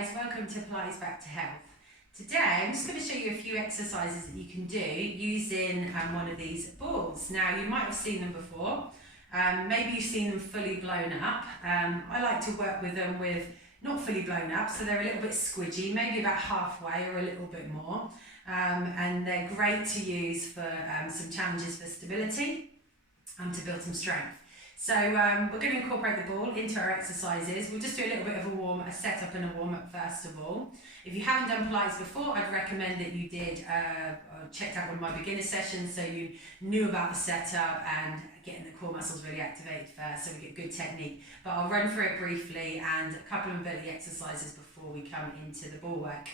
guys, welcome to Pilates Back to Health. Today I'm just going to show you a few exercises that you can do using one of these balls. Now you might have seen them before, maybe you've seen them fully blown up. I like to work with them with not fully blown up, so they're a little bit squidgy, maybe about halfway or a little bit more, and they're great to use for some challenges for stability and to build some strength. So we're going to incorporate the ball into our exercises. We'll just do a little bit of a setup and a warm-up first of all. If you haven't done Pilates before, I'd recommend that you checked out one of my beginner sessions so you knew about the setup and getting the core muscles really activated first so we get good technique. But I'll run through it briefly and a couple of mobility exercises before we come into the ball work.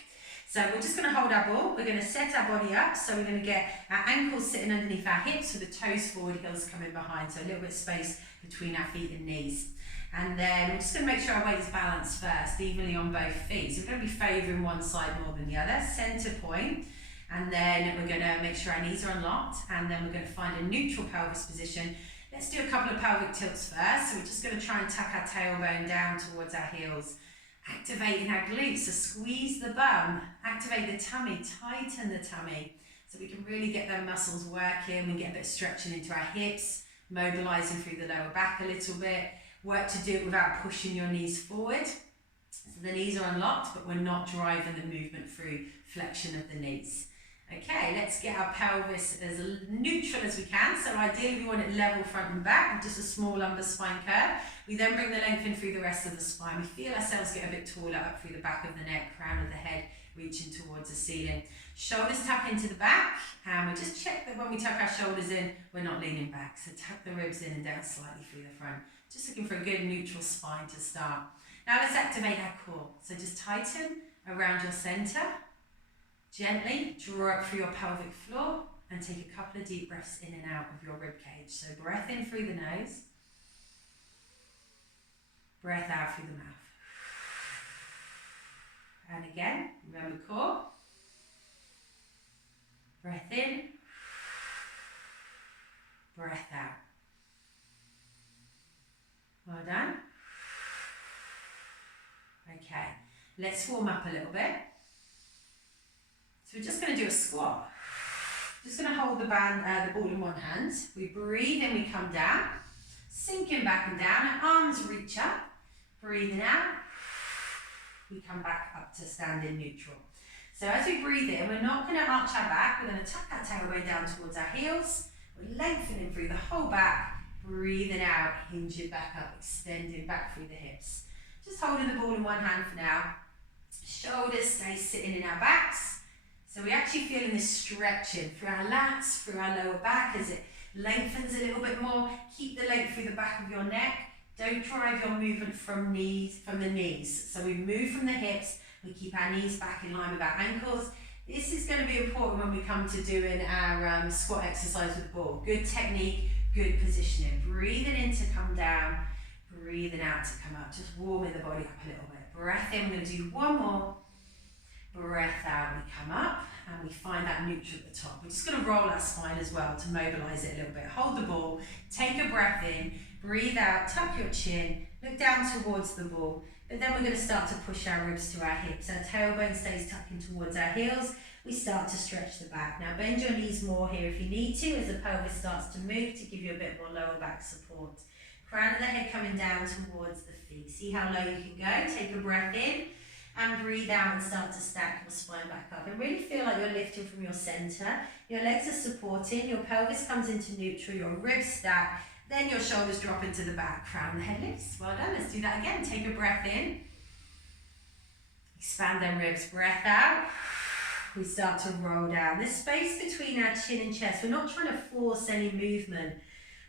So we're just going to hold our ball, we're going to set our body up, so we're going to get our ankles sitting underneath our hips with the toes forward, heels coming behind, so a little bit of space between our feet and knees. And then we're just going to make sure our weight is balanced first, evenly on both feet. So we're going to be favouring one side more than the other, centre point, and then we're going to make sure our knees are unlocked, and then we're going to find a neutral pelvis position. Let's do a couple of pelvic tilts first, so we're just going to try and tuck our tailbone down towards our heels. Activating our glutes, so squeeze the bum, activate the tummy, tighten the tummy, so we can really get them muscles working. We get a bit of stretching into our hips, mobilising through the lower back a little bit. Work to do it without pushing your knees forward. So the knees are unlocked, but we're not driving the movement through flexion of the knees. Okay, let's get our pelvis as neutral as we can. So ideally we want it level front and back with just a small lumbar spine curve. We then bring the length in through the rest of the spine. We feel ourselves get a bit taller up through the back of the neck, crown of the head, reaching towards the ceiling. Shoulders tuck into the back, and we just check that when we tuck our shoulders in, we're not leaning back. So tuck the ribs in and down slightly through the front. Just looking for a good neutral spine to start. Now let's activate our core. So just tighten around your centre. Gently draw up through your pelvic floor and take a couple of deep breaths in and out of your rib cage. So breath in through the nose, breath out through the mouth. And again, remember core. Breath in, breath out. Well done. Okay, let's warm up a little bit. So we're just going to do a squat. Just going to hold the ball in one hand. We breathe in, we come down. Sinking back and down, our arms reach up. Breathing out, we come back up to standing neutral. So as we breathe in, we're not going to arch our back. We're going to tuck our tailbone down towards our heels. We're lengthening through the whole back. Breathing out, hinge it back up, extending back through the hips. Just holding the ball in one hand for now. Shoulders stay sitting in our backs. So we're actually feeling this stretching through our lats, through our lower back as it lengthens a little bit more. Keep the length through the back of your neck. Don't drive your movement from the knees. So we move from the hips, we keep our knees back in line with our ankles. This is going to be important when we come to doing our squat exercise with the ball. Good technique, good positioning. Breathing in to come down, breathing out to come up. Just warming the body up a little bit. Breath in, we're going to do one more. Breath out, we come up and we find that neutral at the top. We're just going to roll our spine as well to mobilise it a little bit. Hold the ball, take a breath in, breathe out, tuck your chin, look down towards the ball. But then we're going to start to push our ribs to our hips. Our tailbone stays tucking towards our heels. We start to stretch the back. Now bend your knees more here if you need to as the pelvis starts to move to give you a bit more lower back support. Crown of the head coming down towards the feet. See how low you can go. Take a breath in. And breathe out and start to stack your spine back up. And really feel like you're lifting from your centre. Your legs are supporting, your pelvis comes into neutral, your ribs stack, then your shoulders drop into the back, crown the head lifts. Well done, let's do that again. Take a breath in. Expand them ribs, breath out. We start to roll down. This space between our chin and chest, we're not trying to force any movement.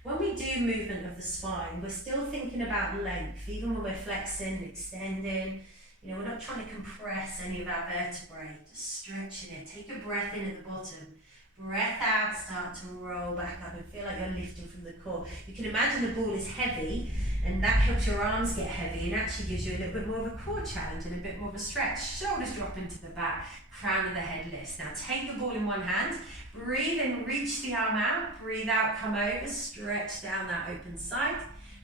When we do movement of the spine, we're still thinking about length, even when we're flexing, extending. You know, we're not trying to compress any of our vertebrae, just stretching it. Take a breath in at the bottom. Breath out, start to roll back up and feel like you're lifting from the core. You can imagine the ball is heavy and that helps your arms get heavy and actually gives you a little bit more of a core challenge and a bit more of a stretch. Shoulders drop into the back, crown of the head lifts. Now take the ball in one hand, breathe in, reach the arm out, breathe out, come over, stretch down that open side.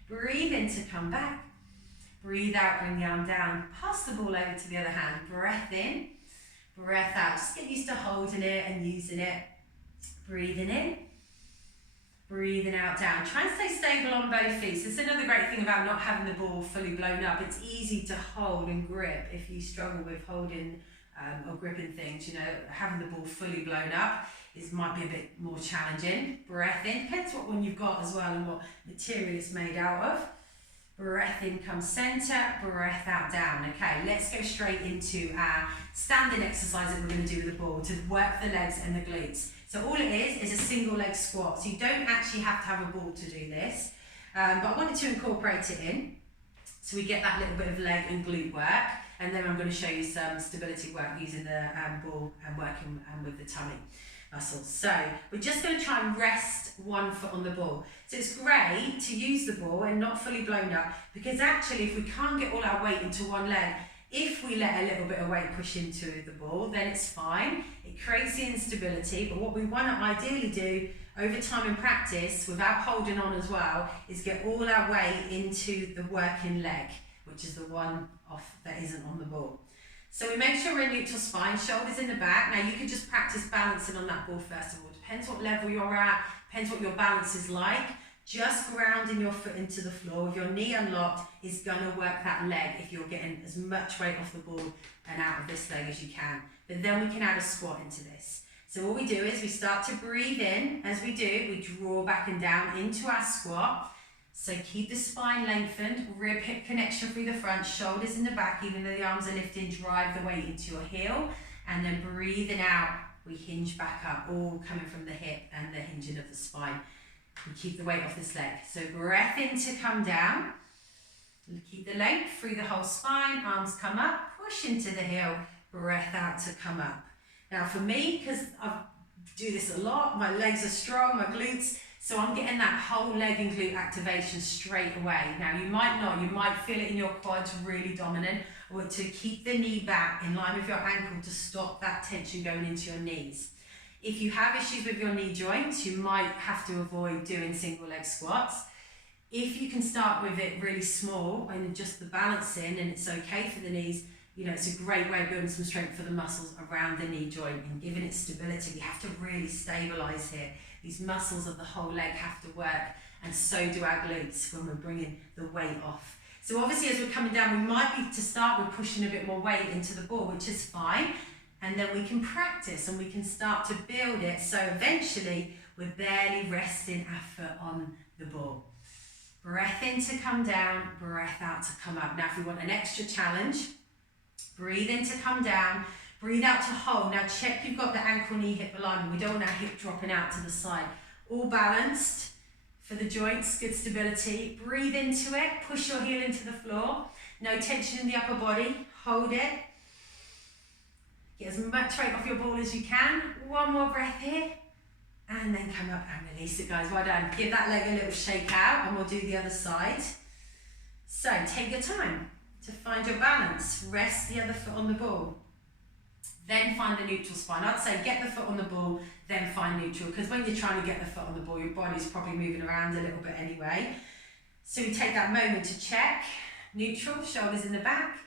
Breathe in to come back. Breathe out, bring the arm down. Pass the ball over to the other hand. Breath in, breath out. Just get used to holding it and using it. Breathing in, breathing out, down. Try and stay stable on both feet. So it's another great thing about not having the ball fully blown up. It's easy to hold and grip if you struggle with holding or gripping things. You know, having the ball fully blown up might be a bit more challenging. Breath in, depends what one you've got as well and what material it's made out of. Breath in, come center, breath out, down. Okay, let's go straight into our standing exercise that we're going to do with the ball to work the legs and the glutes. So all it is a single leg squat. So you don't actually have to have a ball to do this, but I wanted to incorporate it in so we get that little bit of leg and glute work, and then I'm going to show you some stability work using the ball and working with the tummy muscles. So we're just going to try and rest one foot on the ball. So it's great to use the ball and not fully blown up, because actually if we can't get all our weight into one leg, if we let a little bit of weight push into the ball, then it's fine. It creates the instability, but what we want to ideally do over time in practice, without holding on as well, is get all our weight into the working leg, which is the one off that isn't on the ball. So we make sure we're in neutral spine, shoulders in the back. Now you can just practice balancing on that ball first of all. Depends what level you're at, depends what your balance is like. Just grounding your foot into the floor with your knee unlocked is going to work that leg if you're getting as much weight off the ball and out of this leg as you can. But then we can add a squat into this. So what we do is we start to breathe in. As we do, we draw back and down into our squat. So keep the spine lengthened, rib hip connection through the front, shoulders in the back, even though the arms are lifting, drive the weight into your heel. And then breathing out, we hinge back up, all coming from the hip and the hinging of the spine. We keep the weight off this leg. So breath in to come down. Keep the length through the whole spine, arms come up, push into the heel, breath out to come up. Now for me, because I do this a lot, my legs are strong, my glutes, so I'm getting that whole leg and glute activation straight away. Now you might not, you might feel it in your quads really dominant, or to keep the knee back in line with your ankle to stop that tension going into your knees. If you have issues with your knee joints, you might have to avoid doing single leg squats. If you can start with it really small and just the balancing and it's okay for the knees, you know, it's a great way of building some strength for the muscles around the knee joint and giving it stability. We have to really stabilize here. These muscles of the whole leg have to work, and so do our glutes when we're bringing the weight off. So obviously as we're coming down, we might be to start with pushing a bit more weight into the ball, which is fine. And then we can practice and we can start to build it. So eventually we're barely resting our foot on the ball. Breath in to come down, breath out to come up. Now if we want an extra challenge, breathe in to come down, breathe out to hold. Now check you've got the ankle, knee, hip alignment. We don't want our hip dropping out to the side. All balanced for the joints, good stability. Breathe into it, push your heel into the floor. No tension in the upper body, hold it. Get as much weight off your ball as you can. One more breath here. And then come up and release it, guys. Well done. Give that leg a little shake out and we'll do the other side. So take your time to find your balance. Rest the other foot on the ball. Then find the neutral spine. I'd say get the foot on the ball, then find neutral. Because when you're trying to get the foot on the ball, your body's probably moving around a little bit anyway. So we take that moment to check. Neutral, shoulders in the back.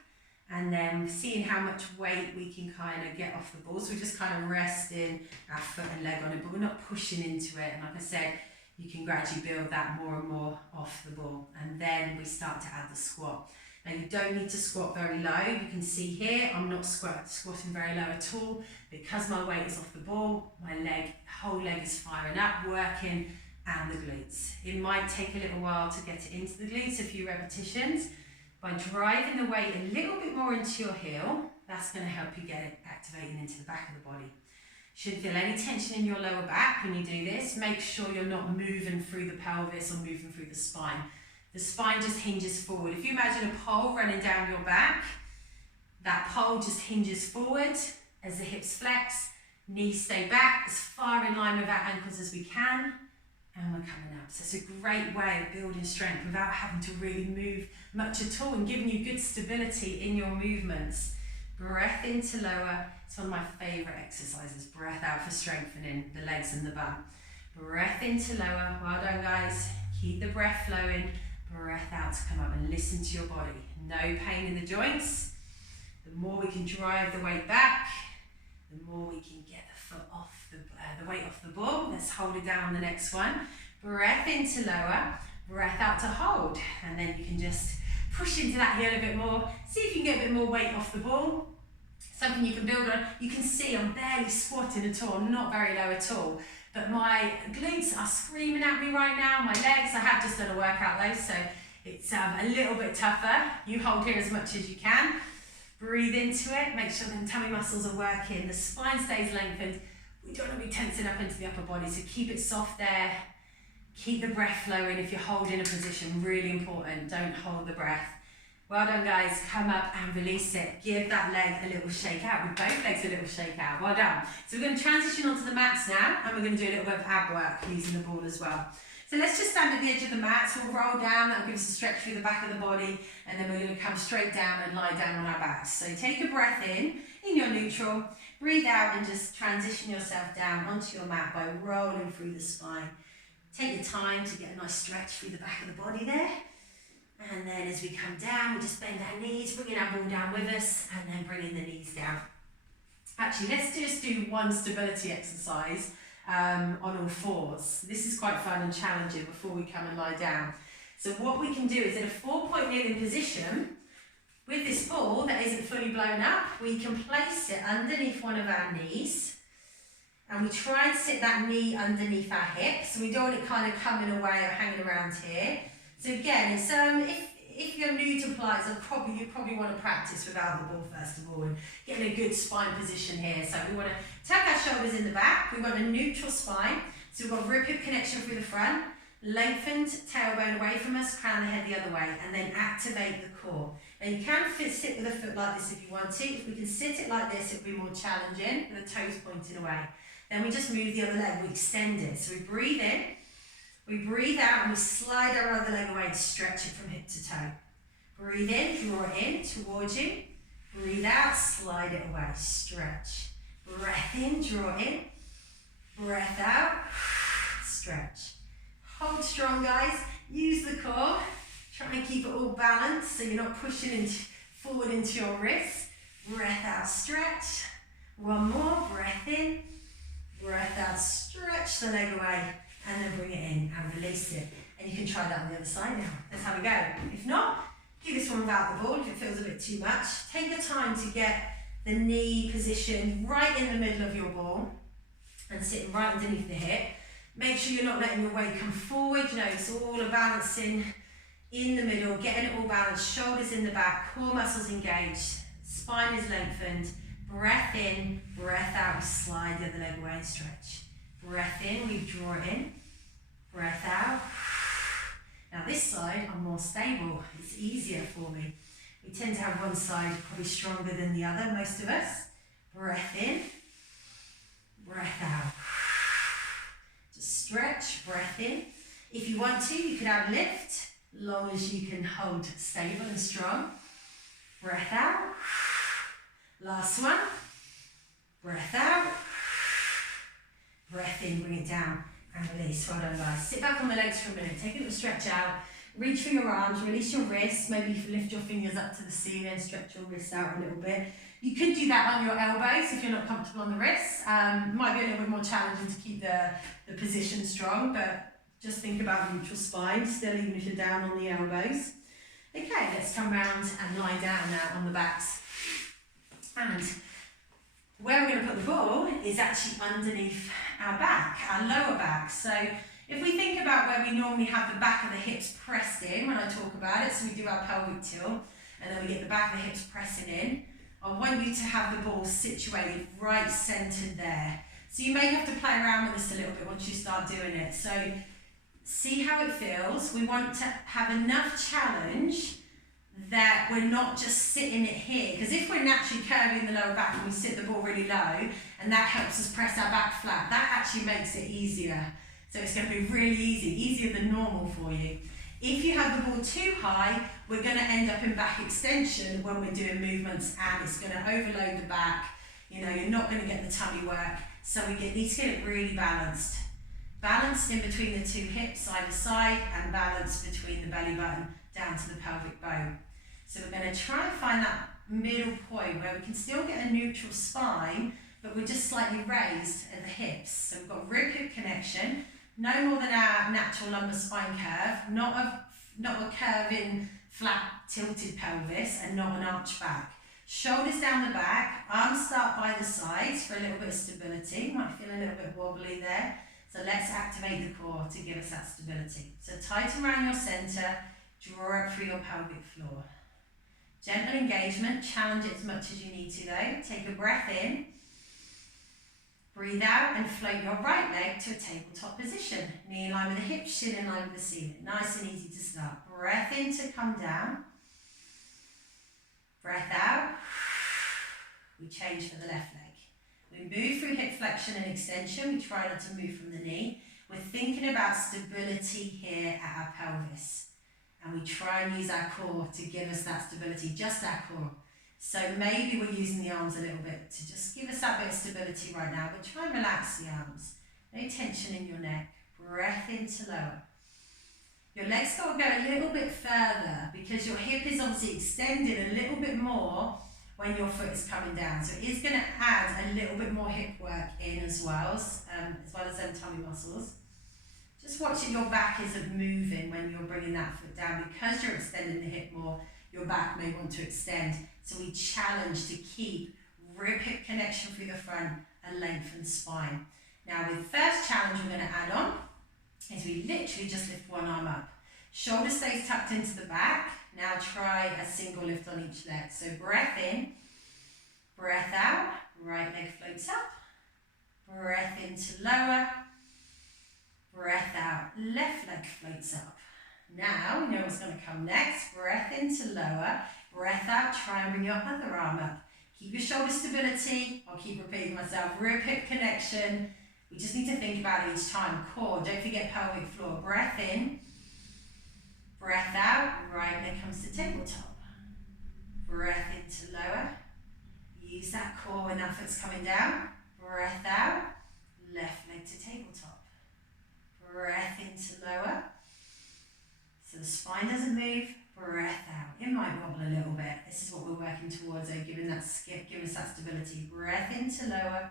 And then seeing how much weight we can kind of get off the ball. So we're just kind of resting our foot and leg on it, but we're not pushing into it. And like I said, you can gradually build that more and more off the ball. And then we start to add the squat. Now you don't need to squat very low. You can see here, I'm not squatting very low at all. Because my weight is off the ball, my whole leg is firing up, working, and the glutes. It might take a little while to get it into the glutes, a few repetitions. By driving the weight a little bit more into your heel, that's going to help you get it activating into the back of the body. Shouldn't feel any tension in your lower back when you do this. Make sure you're not moving through the pelvis or moving through the spine. The spine just hinges forward. If you imagine a pole running down your back, that pole just hinges forward as the hips flex, knees stay back as far in line with our ankles as we can, and we're coming up. So it's a great way of building strength without having to really move much at all and giving you good stability in your movements. Breath in to lower. It's one of my favourite exercises. Breath out for strengthening the legs and the bum. Breath in to lower. Well done, guys. Keep the breath flowing. breath out to come up, and listen to your body. No pain in the joints. The more we can drive the weight back, the more we can get the foot off the weight off the ball. Let's hold it down on the next one. Breath in to lower, breath out to hold, and then you can just push into that heel a bit more. See if you can get a bit more weight off the ball. Something you can build on. You can see I'm barely squatting at all, I'm not very low at all, but my glutes are screaming at me right now. My legs, I have just done a workout though, so it's a little bit tougher. You hold here as much as you can. Breathe into it, make sure the tummy muscles are working, the spine stays lengthened. We don't want to be tensing up into the upper body, so keep it soft there. Keep the breath flowing if you're holding a position, really important. Don't hold the breath. Well done guys, come up and release it. Give that leg a little shake out, with both legs a little shake out. Well done. So we're going to transition onto the mats now, and we're going to do a little bit of ab work using the ball as well. So let's just stand at the edge of the mat, so we'll roll down, that'll give us a stretch through the back of the body, and then we're going to come straight down and lie down on our backs. So take a breath in your neutral, breathe out and just transition yourself down onto your mat by rolling through the spine. Take your time to get a nice stretch through the back of the body there. And then as we come down, we just bend our knees, bringing our ball down with us, and then bringing the knees down. Actually, let's just do one stability exercise on all fours. This is quite fun and challenging before we come and lie down. So what we can do is in a 4-point kneeling position, with this ball that isn't fully blown up, we can place it underneath one of our knees, and we try and sit that knee underneath our hip, so we don't want it kind of coming away or hanging around here. So again, it's if you're new to Pilates, you probably want to practice without the ball first of all, and get in a good spine position here. So we want to tuck our shoulders in the back, we want a neutral spine, so we've got rib hip connection through the front, lengthened tailbone away from us, crown the head the other way, and then activate the core. Now you can sit with a foot like this if you want to. If we can sit it like this, it'll be more challenging, with the toes pointing away. Then we just move the other leg, we extend it. So we breathe in, we breathe out, and we slide our other leg away to stretch it from hip to toe. Breathe in, draw it in towards you. Breathe out, slide it away, stretch. Breath in, draw in. Breath out, stretch. Hold strong guys, use the core. Try and keep it all balanced so you're not pushing forward into your wrists. Breath out, stretch. One more, breath in. Breath out, stretch the leg away, and then bring it in and release it. And you can try that on the other side now. Let's have a go. If not, do this one without the ball if it feels a bit too much. Take the time to get the knee positioned right in the middle of your ball and sitting right underneath the hip. Make sure you're not letting your weight come forward. You know, it's all a balancing in the middle, getting it all balanced, shoulders in the back, core muscles engaged, spine is lengthened. Breath in, breath out, we slide the other leg away and stretch. Breath in, we draw it in. Breath out. Now this side, I'm more stable. It's easier for me. We tend to have one side probably stronger than the other, most of us. Breath in, breath out. Just stretch, breath in. If you want to, you can add lift, long as you can hold stable and strong. Breath out. Last one. Breath out. Breath in, bring it down and release. Well done guys. Sit back on the legs for a minute. Take a little stretch out. Reach for your arms, release your wrists. Maybe you can lift your fingers up to the ceiling, stretch your wrists out a little bit. You could do that on your elbows if you're not comfortable on the wrists. Might be a little bit more challenging to keep the position strong, but just think about neutral spine, still even if you're down on the elbows. Okay, let's come round and lie down now on the backs. And where we're going to put the ball is actually underneath our back, our lower back. So if we think about where we normally have the back of the hips pressed in when I talk about it, so we do our pelvic tilt, and then we get the back of the hips pressing in, I want you to have the ball situated right centered there. So you may have to play around with this a little bit once you start doing it. So see how it feels. We want to have enough challenge that we're not just sitting it here, because if we're naturally curving the lower back and we sit the ball really low and that helps us press our back flat, that actually makes it easier. So it's going to be really easy, easier than normal for you. If you have the ball too high, we're going to end up in back extension when we're doing movements, and it's going to overload the back. You know, you're not going to get the tummy work. So we need to get it really balanced. Balanced in between the two hips either side and balanced between the belly button down to the pelvic bone. So we're going to try and find that middle point where we can still get a neutral spine, but we're just slightly raised at the hips. So we've got rib hip connection, no more than our natural lumbar spine curve, not a curving flat tilted pelvis and not an arch back. Shoulders down the back, arms start by the sides for a little bit of stability. Might feel a little bit wobbly there. So let's activate the core to give us that stability. So tighten around your centre, draw up through your pelvic floor. Gentle engagement, challenge it as much as you need to though. Take a breath in, breathe out and float your right leg to a tabletop position. Knee in line with the hips, shin in line with the ceiling. Nice and easy to start. Breath in to come down. Breath out. We change for the left leg. We move through hip flexion and extension. We try not to move from the knee. We're thinking about stability here at our pelvis. And we try and use our core to give us that stability, just our core. So maybe we're using the arms a little bit to just give us that bit of stability right now, but try and relax the arms. No tension in your neck. Breath in to lower. Your legs got to go a little bit further because your hip is obviously extended a little bit more when your foot is coming down. So it is going to add a little bit more hip work in as well as them tummy muscles. Just watching your back isn't moving when you're bringing that foot down. Because you're extending the hip more, your back may want to extend. So we challenge to keep rib hip connection through the front and lengthen spine. Now with first challenge we're going to add on is we literally just lift one arm up. Shoulder stays tucked into the back. Now try a single lift on each leg. So breath in, breath out, right leg floats up, breath in to lower, breath out, left leg floats up. Now we know what's going to come next. Breath in to lower, breath out, try and bring your other arm up. Keep your shoulder stability. I'll keep repeating myself. Rib hip connection. We just need to think about it each time. Core, don't forget pelvic floor. Breath in, breath out, right leg comes to tabletop. Breath in to lower. Use that core when that foot's coming down. Breath out, left leg to tabletop. Breath in to lower. So the spine doesn't move. Breath out. It might wobble a little bit. This is what we're working towards, giving that skip, giving us that stability. Breath in to lower.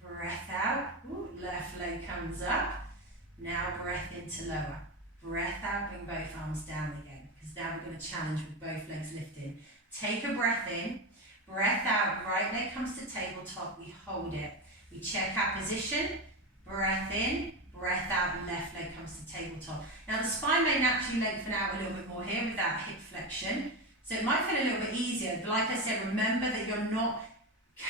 Breath out. Ooh, left leg comes up. Now breath in to lower. Breath out, bring both arms down again. Because now we're going to challenge with both legs lifting. Take a breath in. Breath out, right leg comes to tabletop. We hold it. We check our position. Breath in. Breath out, left leg comes to tabletop. Now the spine may naturally lengthen out a little bit more here with that hip flexion. So it might feel a little bit easier, but like I said, remember that you're not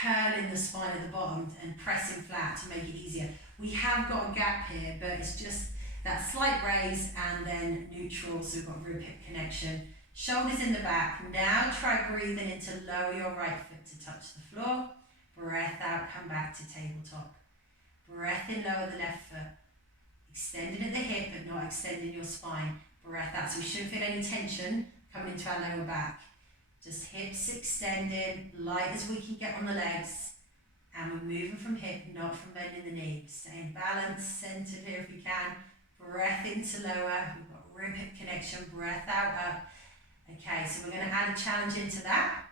curling the spine at the bottom and pressing flat to make it easier. We have got a gap here, but it's just that slight raise and then neutral, so we've got rib hip connection. Shoulders in the back. Now try breathing in to lower your right foot to touch the floor. Breath out, come back to tabletop. Breath in, lower the left foot. Extending at the hip but not extending your spine. Breath out. So we shouldn't feel any tension coming into our lower back. Just hips extended, light as we can get on the legs. And we're moving from hip, not from bending the knee. Staying balanced, centered here if we can. Breath into lower. We've got rib hip connection. Breath out, up. Okay, so we're going to add a challenge into that.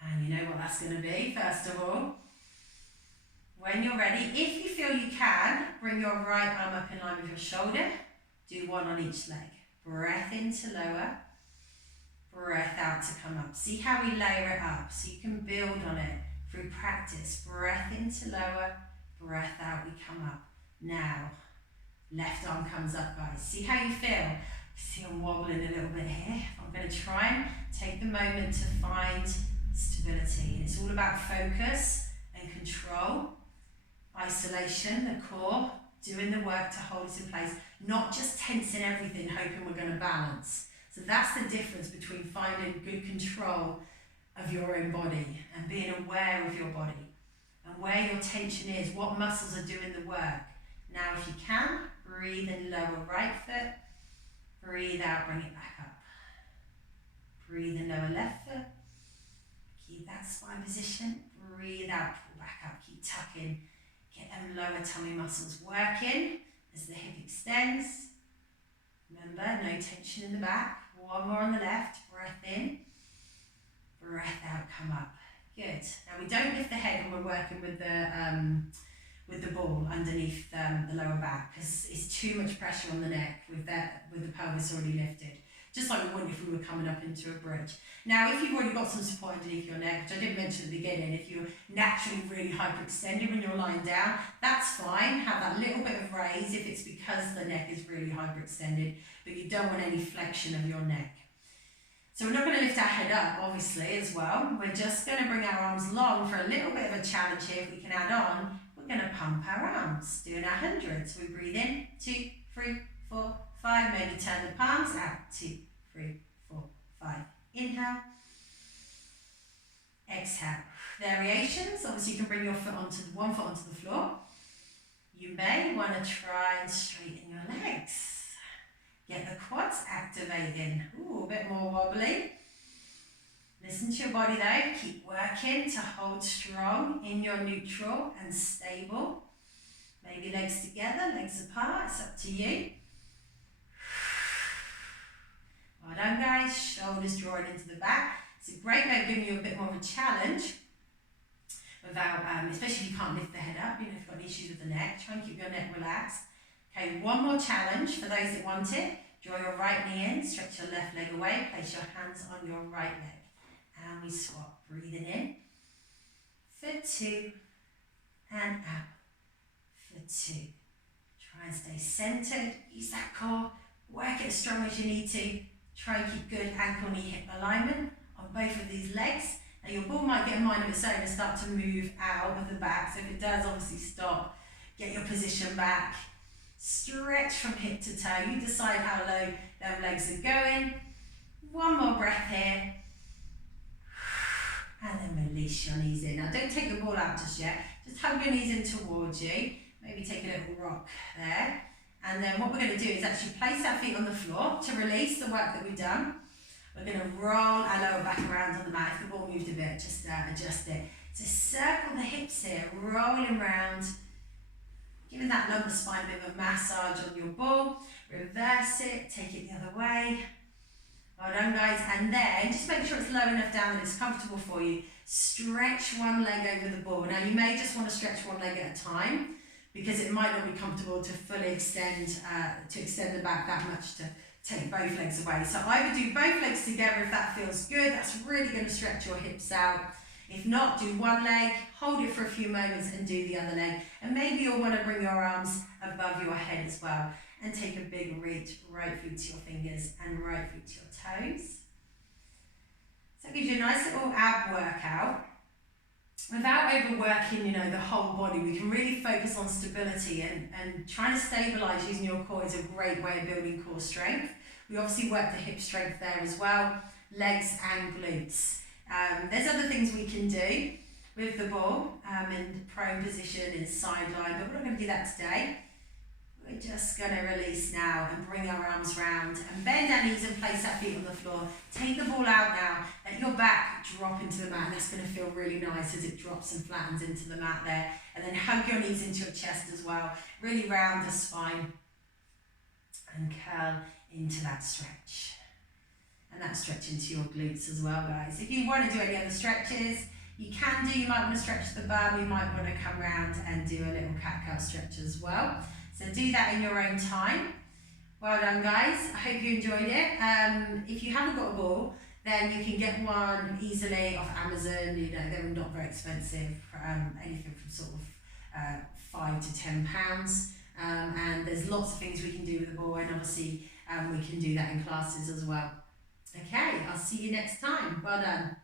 And you know what that's going to be, first of all. When you're ready, if you feel you can, bring your right arm up in line with your shoulder. Do one on each leg. Breath in to lower. Breath out to come up. See how we layer it up so you can build on it through practice. Breath in to lower. Breath out, we come up. Now, left arm comes up, guys. See how you feel? See I'm wobbling a little bit here. I'm going to try and take the moment to find stability. And it's all about focus and control. Isolation, the core, doing the work to hold us in place, not just tensing everything, hoping we're going to balance. So that's the difference between finding good control of your own body and being aware of your body and where your tension is, what muscles are doing the work. Now, if you can, breathe in, lower right foot, breathe out, bring it back up. Breathe in, lower left foot, keep that spine position, breathe out, pull back up, keep tucking. Get them lower lower tummy muscles working as the hip extends. Remember, no tension in the back. One more on the left. Breath in. Breath out, come up. Good. Now we don't lift the head when we're working with the ball underneath the lower back, because it's too much pressure on the neck with the pelvis already lifted. Just like we would if we were coming up into a bridge. Now, if you've already got some support underneath your neck, which I did mention at the beginning, if you're naturally really hyperextended when you're lying down, that's fine. Have that little bit of raise if it's because the neck is really hyperextended, but you don't want any flexion of your neck. So we're not going to lift our head up, obviously, as well. We're just going to bring our arms long for a little bit of a challenge here. If we can add on, we're going to pump our arms, doing our 100. So we breathe in, 2, 3, 4, 5. Maybe turn the palms out, 2, 3, 4, 5. Inhale. Exhale. Variations. Obviously, you can bring your one foot onto the floor. You may want to try and straighten your legs. Get the quads activating. Ooh, a bit more wobbly. Listen to your body though. Keep working to hold strong in your neutral and stable. Maybe legs together, legs apart. It's up to you. Well done, guys. Shoulders drawing into the back. It's a great way of giving you a bit more of a challenge without, especially if you can't lift the head up. You know, if you've got issues with the neck, try and keep your neck relaxed. Okay, one more challenge for those that want it. Draw your right knee in, stretch your left leg away, place your hands on your right leg. And we swap, breathing in for 2 and out for 2. Try and stay centered, use that core, work it as strong as you need to. Try and keep good ankle, knee, hip alignment on both of these legs. Now your ball might get a mind of its own and start to move out of the back, so if it does, obviously stop, get your position back. Stretch from hip to toe. You decide how low them legs are going. One more breath here. And then release your knees in. Now don't take the ball out just yet. Just hug your knees in towards you. Maybe take a little rock there. And then what we're going to do is actually place our feet on the floor to release the work that we've done. We're going to roll our lower back around on the mat. If the ball moved a bit, just adjust it. So circle the hips here, rolling round. Giving that lumbar spine a bit of a massage on your ball. Reverse it, take it the other way. Well done, guys. And then just make sure it's low enough down that it's comfortable for you. Stretch one leg over the ball. Now you may just want to stretch one leg at a time because it might not be comfortable to fully extend the back that much to take both legs away. So I would do both legs together if that feels good. That's really going to stretch your hips out. If not, do one leg, hold it for a few moments and do the other leg. And maybe you'll want to bring your arms above your head as well. And take a big reach, right through to your fingers and right through to your toes. So it gives you a nice little ab workout. Without overworking, the whole body, we can really focus on stability and trying to stabilize using your core is a great way of building core strength. We obviously work the hip strength there as well, legs and glutes. There's other things we can do with the ball in prone position, in sideline, but we're not going to do that today. We're just going to release now and bring our arms round and bend our knees and place our feet on the floor. Take the ball out now, let your back drop into the mat. That's going to feel really nice as it drops and flattens into the mat there. And then hug your knees into your chest as well. Really round the spine and curl into that stretch. And that stretch into your glutes as well, guys. If you want to do any other stretches, you can do. You might want to stretch the bum. You might want to come around and do a little cat-cow stretch as well. So do that in your own time. Well done, guys. I hope you enjoyed it. If you haven't got a ball, then you can get one easily off Amazon. They're not very expensive. Anything from sort of £5 to £10. And there's lots of things we can do with the ball, and obviously we can do that in classes as well. Okay, I'll see you next time. Well done.